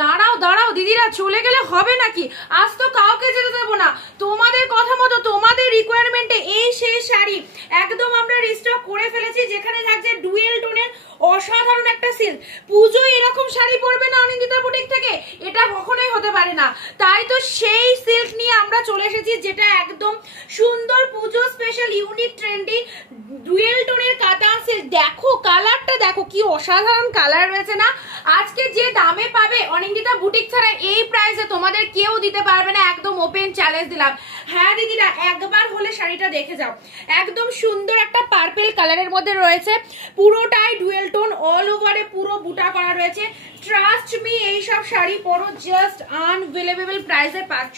দাঁড়াও দাঁড়াও দিদিরা, চলে গেলে হবে নাকি? আজ তো কাউকে যেতে দেবো না, তোমাদের কথা মতো তোমাদের রিকোয়ারমেন্টে এই সেই শাড়ি একদম আমরা রিস্টক করে ফেলেছি, যেখানে থাকছে ডুয়েল টোনের অসাধারণ একটা সিল্ক। পুজো এরকম শাড়ি পরবে না অনিন্দিতা বুটিক থেকে, এটা কখনোই হতে পারে না। তাই তো সেই সিল্ক নিয়ে আমরা চলে এসেছি, যেটা একদম সুন্দর পুজো স্পেশাল ইউনিক ট্রেন্ডি ডুয়েল টোনের কাতান সিল্ক। দেখো কালারটা দেখো, কি অসাধারণ কালার রয়েছে না। আজকে যে দামে পাবে অনিন্দিতা বুটিক ছাড়া এই প্রাইসে তোমাদের কেউ দিতে পারবে না, একদম ওপেন চ্যালেঞ্জ দিলাম। হ্যাঁ দিদিরা, একবার হলে শাড়িটা দেখে যাও। একদম সুন্দর একটা পার্পল কালারের মধ্যে রয়েছে, পুরোটাই ডুয়েল টোন, অল ওভারে পুরো বুটা করা রয়েছে। ট্রাস্ট মি, এইসব শাড়ি পরো, জাস্ট আনবিলিভেবল প্রাইসে পাচ্ছ।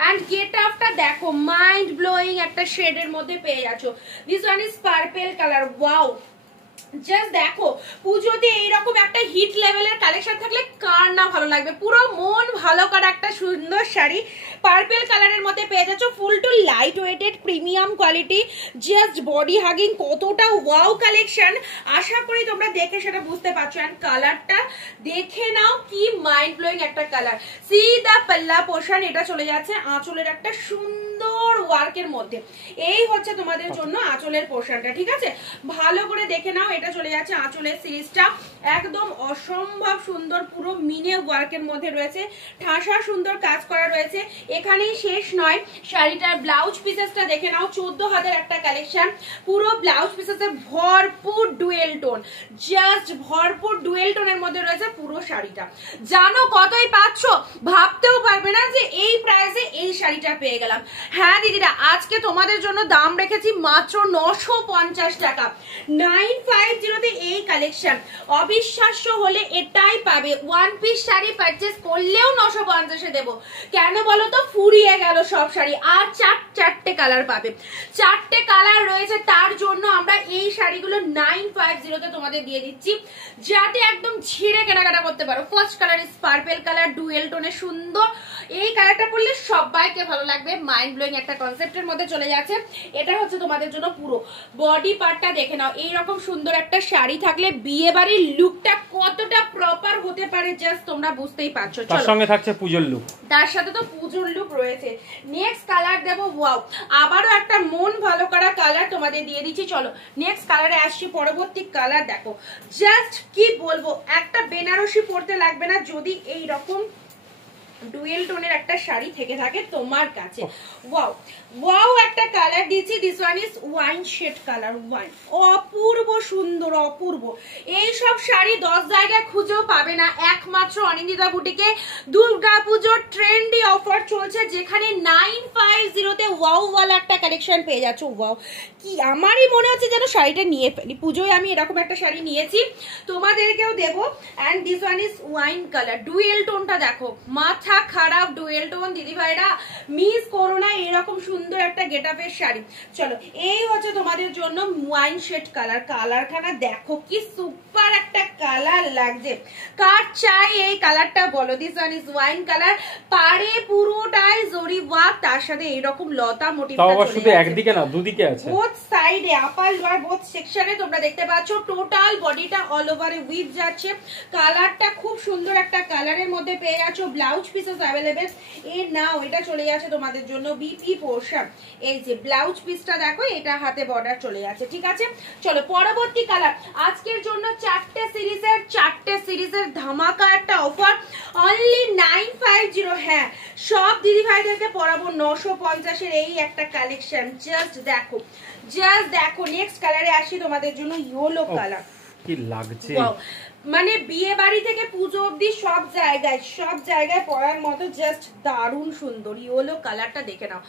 অ্যান্ড গেট আপটা দেখো, মাইন্ড ব্লোয়িং একটা শেডের মধ্যে পেয়ে যাচ্ছ। This one is purple colour, wow. Just দেখো, পুজোতে এইরকম একটা হিট লেভেলের কালেকশন থাকলে কার না ভালো লাগবে। পুরো মন ভালো করা একটা সুন্দর শাড়ি পার্পল কালারের মধ্যে পেয়ে যাচ্ছ। Full to light weighted premium quality, just body hugging, কতটা ওয়াও কালেকশন। আশা করি তোমরা দেখে সেটা বুঝতে পারছো। অ্যান্ড কালারটা দেখে নাও, কি মাইন্ড ব্লোয়িং একটা কালার। সি দা পাল্লা পোর্শন, এটা চলে যাচ্ছে আঁচলের একটা সুন্দর ওয়ার্কের মধ্যে। এই হচ্ছে তোমাদের জন্য আঁচলের পোর্শনটা, ঠিক আছে? ভালো করে দেখে নাও, এটা চলে যাচ্ছে আঁচলের সিরিজটা, একদম অসম্ভব সুন্দর, পুরো মিনে ওয়ার্কের মধ্যে রয়েছে, ঠাসা সুন্দর কাজ করা রয়েছে। এখানেই শেষ নয়, শাড়িটার ব্লাউজ পিসেসটা দেখে নাও, 14 হাতের একটা কালেকশন, পুরো ব্লাউজ পিসেসে ভরপুর ডুয়েল টোন, জাস্ট ভরপুর ডুয়েল টোনের মধ্যে রয়েছে পুরো শাড়িটা। জানো কতই পাচ্ছ? ভাবতেও পারবে না যে এই প্রাইসে এই শাড়িটা পেয়ে গেলাম। হ্যাঁ দিদিরা, আজকে তোমাদের জন্য দাম রেখেছি মাত্র 950 টাকা। 950 তে এই কালেকশন, অবিশ্বাস্য হলে এটাই পাবে। ওয়ান পিস শাড়ি পারচেজ করলেও 950 এ দেবো। কেন বলো তো? ফুরিয়ে গেল সব শাড়ি। আর চারটে কালার পাবে, 4টে কালার রয়েছে, তার জন্য আমরা এই শাড়িগুলো 950 তে তোমাদের দিয়ে দিচ্ছি, যাতে একদম ছিঁড়ে কেনাকাটা করতে পারো। First colour is purple colour, dual টোনে সুন্দর। এই কালারটা পরলে সবাইকে ভালো লাগবে, মাইন্ড ব্লোয়িং একটা কনসেপ্টের মধ্যে চলে যাচ্ছে। এটা হচ্ছে তোমাদের জন্য পুরো বডি পার্টটা দেখে নাও। এইরকম সুন্দর একটা শাড়ি থাকলে বিয়ে বাড়ির লুকটা কতটা প্রপার হতে পারে, জাস্ট তোমরা বুঝতেই পারছো। তার সঙ্গে থাকছে পূজোর লুক, তার সাথে তো পুজোর লুক রয়েছে। নেক্সট কালার দেবো, ওয়াও, আবারও একটা মন ভালো করা কালার তোমাদের দিয়ে দিচ্ছি। চলো নেক্সট কালারে আসছি। পরবর্তী কালার দেখো, জাস্ট কি বলবো, একটা বেনারসি পরতে লাগবে না যদি এই রকম ডুয়েল টোনের একটা শাড়ি থেকে থাকে তোমার কাছে। ওয়াও ওয়াও একটা কালার দিয়েছি, this one is wine shade colour, wine, অপূর্ব সুন্দর, অপূর্ব। এই সব শাড়ি 10 জায়গায় খুঁজেও পাবে না, একমাত্র অনিন্দিতা বুটিকে। দুর্গাপুজোর ট্রেন্ডি অফার চলছে, যেখানে 950 তে ওয়াও ওয়ালা একটা কালেকশন পেয়ে যাচ্ছ। ওয়াও, কি আমারই মনে হচ্ছে যেন শাড়িটা নিয়ে ফেলি। পুজোয় আমি এরকম একটা শাড়ি নিয়েছি, তোমাদেরকেও দেবো। And this one is wine colour, dual টোনটা দেখো, মাথা খারাপ ডুয়েল টোন দিদি ভাইরা, মিস করো না এরকম সুন্দর একটা গেটআপের শাড়ি। চলো এই হচ্ছে তোমাদের জন্য ওয়াইন শেড কালার। কালারখানা দেখো, কি সুপার একটা কালার লাগছে। কার চাই এই কালারটা বলো? This one is wine colour, পাড়ে পুরোটাই জরি ওয়ার্ক, তার সাথে এইরকম লতা মোটিভটা চলে যাচ্ছে। শুধু একদিকে না, দুদিকে আছে, বোথ সাইডে, আপার লোয়ার বোথ সেকশনে তোমরা দেখতে পাচ্ছ। টোটাল বডিটা অল ওভারে উইথ যাচ্ছে। কালারটা খুব সুন্দর একটা কালারের মধ্যে পেয়ে যাচ্ছ। Blouse pieces available. এর নাও, এটা চলে যাচ্ছে তোমাদের জন্য বিপি পোর্শন। এই যে ব্লাউজ পিসটা দেখো, এটা হাতে বর্ডার চলে যাচ্ছে, ঠিক আছে? চলো পরবর্তী কালার। আজকের জন্য 4টে সিরিজের ধামাকা একটা অফার, অনলি 950। হ্যাঁ, সব দিদি ভাইদেরকে পরাবো 950 এর এই একটা কালেকশন। জাস্ট দেখো, জাস্ট দেখো। নেক্সট কালারে আসি তোমাদের জন্য, ইয়েলো কালার। কি লাগছে, মানে বিয়ে বাড়ি থেকে পুজো অব্দি সব জায়গায় পরার মতো জাস্ট দারুণ সুন্দর। ইয়েলো কালারটা দেখে নাও,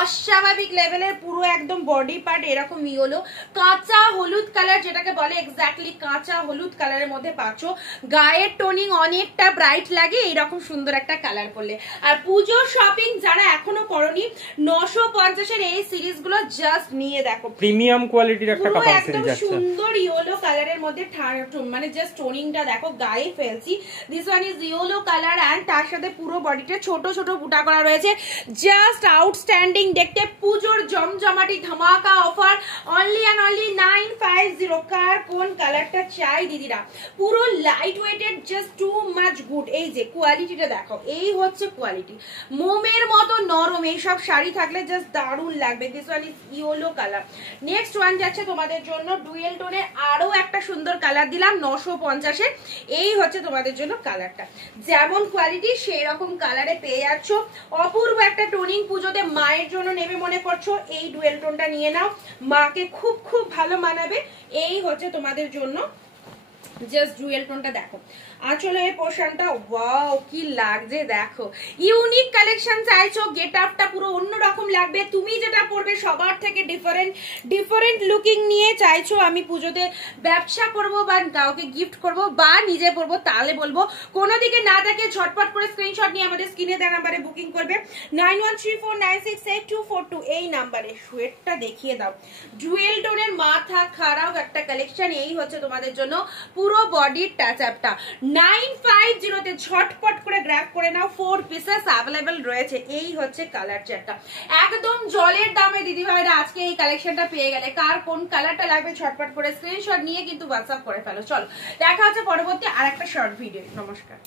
অস্বাভাবিক লেভেলের, পুরো একদম বডি পার্ট এরকম ইয়েলো, কাঁচা হলুদ কালার যেটাকে বলে, এক্স্যাক্টলি কাঁচা হলুদ কালারের মধ্যে পাচ্ছ। গায়ের টোনিং অনেকটা ব্রাইট লাগে এইরকম সুন্দর একটা কালার করলে। আর পুজো শপিং যারা এখনো করনি, 950 এর এই সিরিজ গুলো জাস্ট নিয়ে দেখো, প্রিমিয়াম কোয়ালিটির একটা কাপড় সিরিজ আছে। সুন্দর ইয়েলো কালারের মধ্যে মানে জাস্ট টোনিং টোনিংটা দেখো গায়ে ফেলছি। This one is yellow colour and তার সাথে পুরো বডিতে ছোট ছোট বুটা করা রয়েছে, জাস্ট আউটস্ট্যান্ডিং দেখতে। পুজোর জমজমাটি ধামাকা অফার, অনলি অ্যান্ড অনলি 950। কার কোন কালারটা চাই দিদিরা? পুরো light weighted, just too much good. এই যে কোয়ালিটিটা দেখো, এই হচ্ছে কোয়ালিটি, মোমের মতো নরম। এইসব শাড়ি থাকলে জাস্ট দারুণ লাগবে। This one is yellow colour. Next one যাচ্ছে তোমাদের জন্য ডুয়েল টোনের আরো একটা সুন্দর কালার দিলাম 950-এ। এই হচ্ছে তোমাদের জন্য কালারটা, যেমন কোয়ালিটি সেই রকম কালারে পেয়ে যাচ্ছ। অপূর্ব একটা টোনিং, পুজোতে মায়ের জন্য নেবে মনে করছো, এই ডুয়েল টোনটা নিয়ে নাও, মাকে খুব খুব ভালো মানাবে। এই হচ্ছে তোমাদের জন্য জাস্ট ডুয়েল টোনটা। দেখো আঁচলে এই পোর্শনটা, ওয়াও কি লাগছে দেখো। ইউনিক কালেকশন চাইছো, গেট আপটা পুরো অন্যরকম লাগবে, তুমি যেটা পরবে সবার থেকে ডিফারেন্ট লুকিং নিয়ে চাইছো আমি পুজোতে ব্যবসা করব বা কাউকে গিফট করব বা নিজে পরবো, তাহলে বলবো কোনো দিকে না দেখে ঝটপট করে স্ক্রিনশট নিয়ে আমাদের স্ক্রিনে দেওয়া নাম্বারে বুকিং করবে 9134968242 এই নাম্বারে। সোয়েটটা দেখিয়ে দাও, ডুয়েল টোনের মাথা খারাপ একটা কালেকশন। এই হচ্ছে তোমাদের জন্য পুরো বডির টাচ আপটা 950-তে ঝটপট করে গ্র্যাব করে নাও। 4 পিসেস অ্যাভেলেবেল রয়েছে। এই হচ্ছে কালার চারটা, একদম জলের দামে দিদি ভাইরা আজকে এই কালেকশনটা পেয়ে গেলে। কার কোন কালারটা লাগবে ঝটপট করে স্ক্রিনশট নিয়ে কিন্তু হোয়াটসঅ্যাপ করে ফেলো। চলো দেখা হচ্ছে পরবর্তী আর একটা শর্ট ভিডিও। নমস্কার।